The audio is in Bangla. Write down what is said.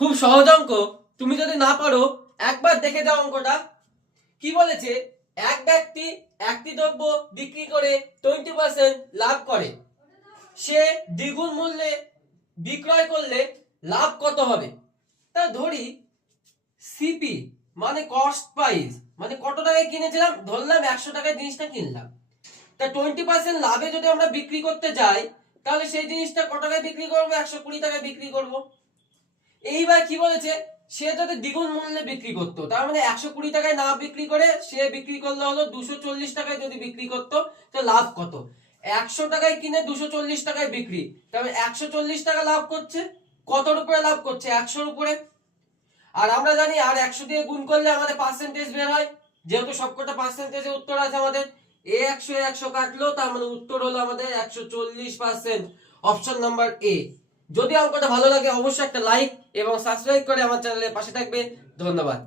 খুব সহজ অঙ্ক, তুমি যদি না পারো একবার দেখে দাও অঙ্কটা। কি বলেছে? এক ব্যক্তি একটি দ্রব্য বিক্রি করে 20% লাভ করে। সে দ্বিগুণ মূল্যে বিক্রয় করলে লাভ কত হবে? তা ধরি সিপি মানে কস্ট প্রাইস, মানে কত টাকায় কিনেছিলাম, ধরলাম 100 টাকায় জিনিসটা কিনলাম। তা 20% লাভে যদি আমরা বিক্রি করতে যাই, তাহলে সেই জিনিসটা কত টাকায় বিক্রি করবো? 120 টাকায় বিক্রি করব। এইবার কি বলেছে? সে যদি দ্বিগুণ মূল্যে বিক্রি করতো, তার মানে 120 টাকায় না বিক্রি করে সে বিক্রি করলে হলো 240 টাকায় যদি বিক্রি করতো, তো লাভ কত? 100 টাকায় কিনে 240 টাকায় বিক্রি, তাহলে 140 টাকা লাভ করছে। কতর উপরে লাভ করছে? 100-র উপরে। আর আমরা জানি আর 100 দিয়ে গুণ করলে আমাদের পার্সেন্টেজ বের হয়, যেহেতু সবকটা পার্সেন্টেজে উত্তর আছে আমাদের। এ 100 কাটলো, তার মানে উত্তর হলো আমাদের 140%, অপশন নাম্বার এ। যদি অঙ্কটা ভালো লাগে অবশ্যই একটা লাইক এবং সাবস্ক্রাইব করে আমার চ্যানেলের পাশে থাকবে। ধন্যবাদ।